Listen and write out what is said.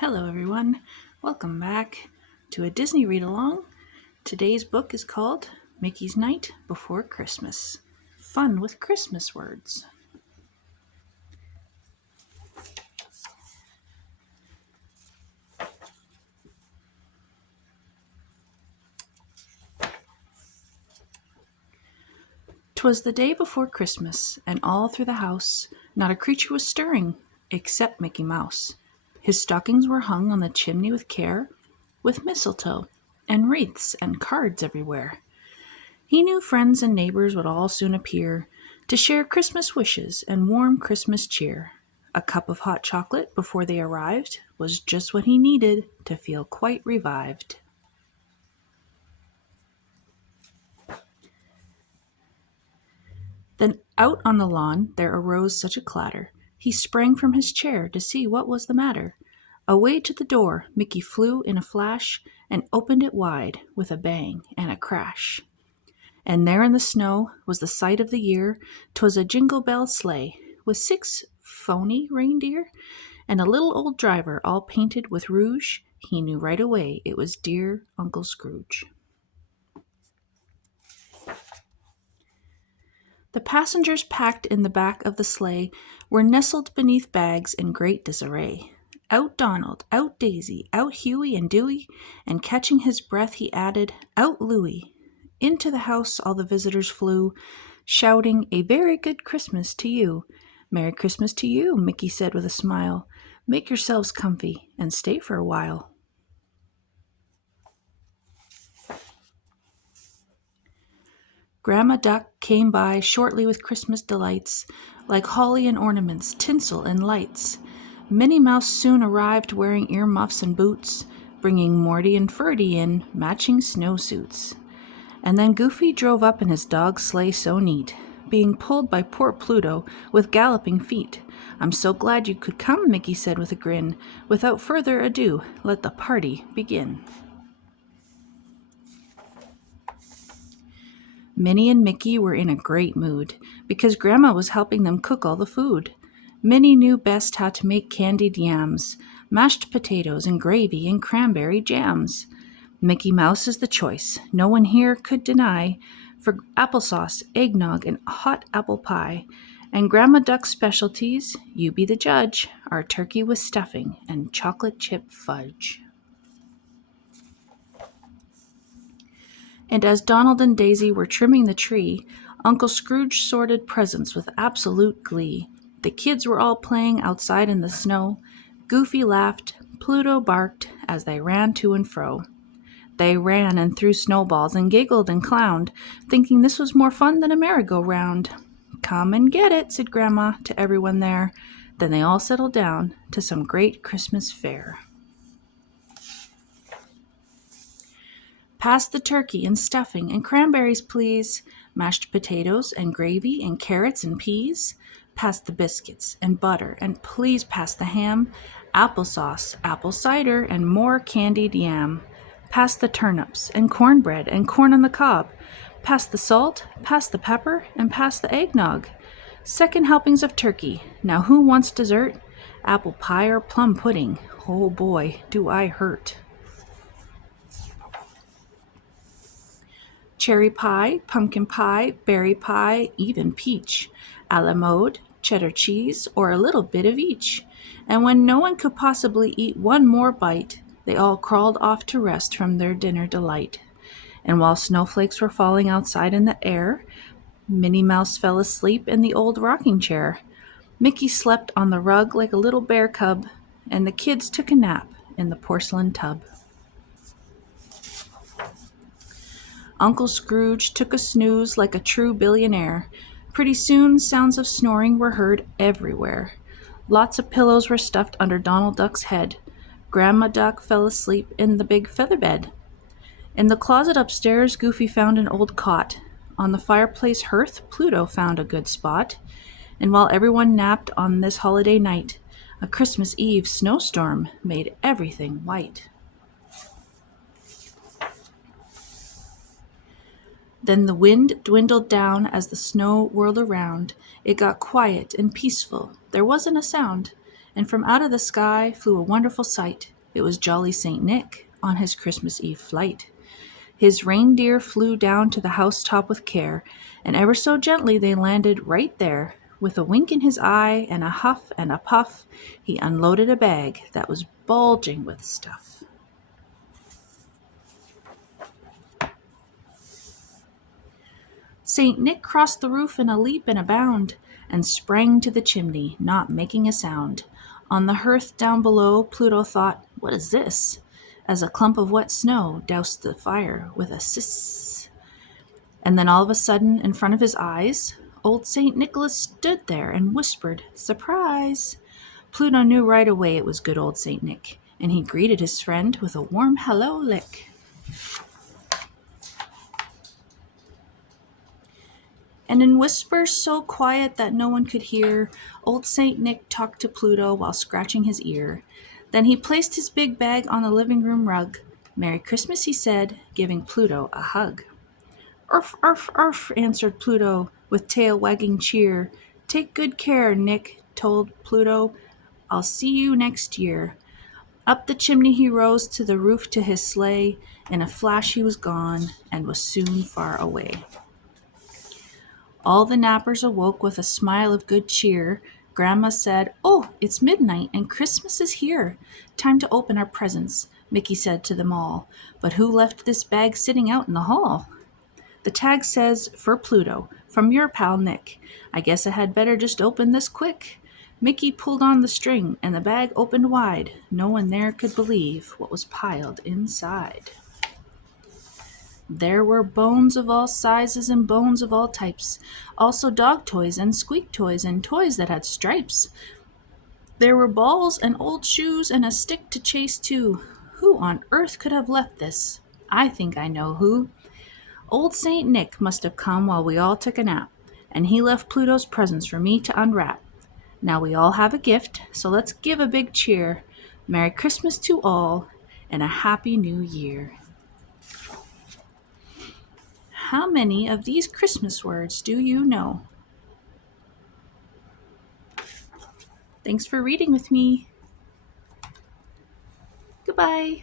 Hello, everyone. Welcome back to a Disney read along. Today's book is called Mickey's Night Before Christmas. Fun with Christmas words. "'Twas the day before Christmas, and all through the house not a creature was stirring except Mickey Mouse. His stockings were hung on the chimney with care, with mistletoe and wreaths and cards everywhere. He knew friends and neighbors would all soon appear to share Christmas wishes and warm Christmas cheer. A cup of hot chocolate before they arrived was just what he needed to feel quite revived. Then out on the lawn there arose such a clatter, he sprang from his chair to see what was the matter. Away to the door Mickey flew in a flash and opened it wide with a bang and a crash. And there in the snow was the sight of the year. 'Twas a jingle bell sleigh with 6 phony reindeer and a little old driver all painted with rouge. He knew right away it was dear Uncle Scrooge. The passengers packed in the back of the sleigh were nestled beneath bags in great disarray. Out Donald, out Daisy, out Huey and Dewey, and catching his breath he added, out Louie. Into the house all the visitors flew, shouting, "A very good Christmas to you." "Merry Christmas to you," Mickey said with a smile. "Make yourselves comfy and stay for a while." Grandma Duck came by shortly with Christmas delights, like holly and ornaments, tinsel and lights. Minnie Mouse soon arrived wearing earmuffs and boots, bringing Morty and Ferdy in matching snowsuits. And then Goofy drove up in his dog sleigh so neat, being pulled by poor Pluto with galloping feet. "I'm so glad you could come," Mickey said with a grin. "Without further ado, let the party begin." Minnie and Mickey were in a great mood because Grandma was helping them cook all the food. Minnie knew best how to make candied yams, mashed potatoes and gravy and cranberry jams. Mickey Mouse is the choice, no one here could deny, for applesauce, eggnog, and hot apple pie. And Grandma Duck's specialties, you be the judge, are turkey with stuffing and chocolate chip fudge. And as Donald and Daisy were trimming the tree, Uncle Scrooge sorted presents with absolute glee. The kids were all playing outside in the snow. Goofy laughed, Pluto barked as they ran to and fro. They ran and threw snowballs and giggled and clowned, thinking this was more fun than a merry-go-round. "Come and get it," said Grandma to everyone there. Then they all settled down to some great Christmas fare. "Pass the turkey and stuffing and cranberries, please. Mashed potatoes and gravy and carrots and peas. Pass the biscuits and butter and please pass the ham. Applesauce, apple cider, and more candied yam. Pass the turnips and cornbread and corn on the cob. Pass the salt, pass the pepper, and pass the eggnog. Second helpings of turkey. Now who wants dessert? Apple pie or plum pudding? Oh boy, do I hurt." Cherry pie, pumpkin pie, berry pie, even peach, a la mode, cheddar cheese, or a little bit of each. And when no one could possibly eat one more bite, they all crawled off to rest from their dinner delight. And while snowflakes were falling outside in the air, Minnie Mouse fell asleep in the old rocking chair. Mickey slept on the rug like a little bear cub, and the kids took a nap in the porcelain tub. Uncle Scrooge took a snooze like a true billionaire. Pretty soon sounds of snoring were heard everywhere. Lots of pillows were stuffed under Donald Duck's head. Grandma Duck fell asleep in the big feather bed. In the closet upstairs, Goofy found an old cot. On the fireplace hearth, Pluto found a good spot. And while everyone napped on this holiday night, a Christmas Eve snowstorm made everything white. Then the wind dwindled down as the snow whirled around. It got quiet and peaceful. There wasn't a sound. and from out of the sky flew a wonderful sight. It was jolly St. Nick on his Christmas Eve flight. His reindeer flew down to the housetop with care, and ever so gently they landed right there. With a wink in his eye and a huff and a puff, he unloaded a bag that was bulging with stuff. St. Nick crossed the roof in a leap and a bound, and sprang to the chimney, not making a sound. On the hearth down below, Pluto thought, "What is this?" as a clump of wet snow doused the fire with a siss. And then all of a sudden, in front of his eyes, old St. Nicholas stood there and whispered, "Surprise!" Pluto knew right away it was good old St. Nick, and he greeted his friend with a warm hello lick. And in whispers so quiet that no one could hear, old St. Nick talked to Pluto while scratching his ear. Then he placed his big bag on the living room rug. "Merry Christmas," he said, giving Pluto a hug. "Urf, urf, urf," answered Pluto, with tail wagging cheer. "Take good care," Nick told Pluto. "I'll see you next year." Up the chimney he rose to the roof to his sleigh. In a flash he was gone and was soon far away. All the nappers awoke with a smile of good cheer. Grandma said, "Oh, it's midnight and Christmas is here. Time to open our presents," Mickey said to them all. "But who left this bag sitting out in the hall?" "The tag says, 'For Pluto, from your pal Nick.' I guess I had better just open this quick." Mickey pulled on the string and the bag opened wide. No one there could believe what was piled inside. There were bones of all sizes and bones of all types, also dog toys and squeak toys and toys that had stripes. There were balls and old shoes and a stick to chase too. Who on earth could have left this? I think I know who. Old St. Nick must have come while we all took a nap, and he left Pluto's presents for me to unwrap. Now we all have a gift, so let's give a big cheer. Merry Christmas to all, and a Happy New Year. How many of these Christmas words do you know? Thanks for reading with me. Goodbye.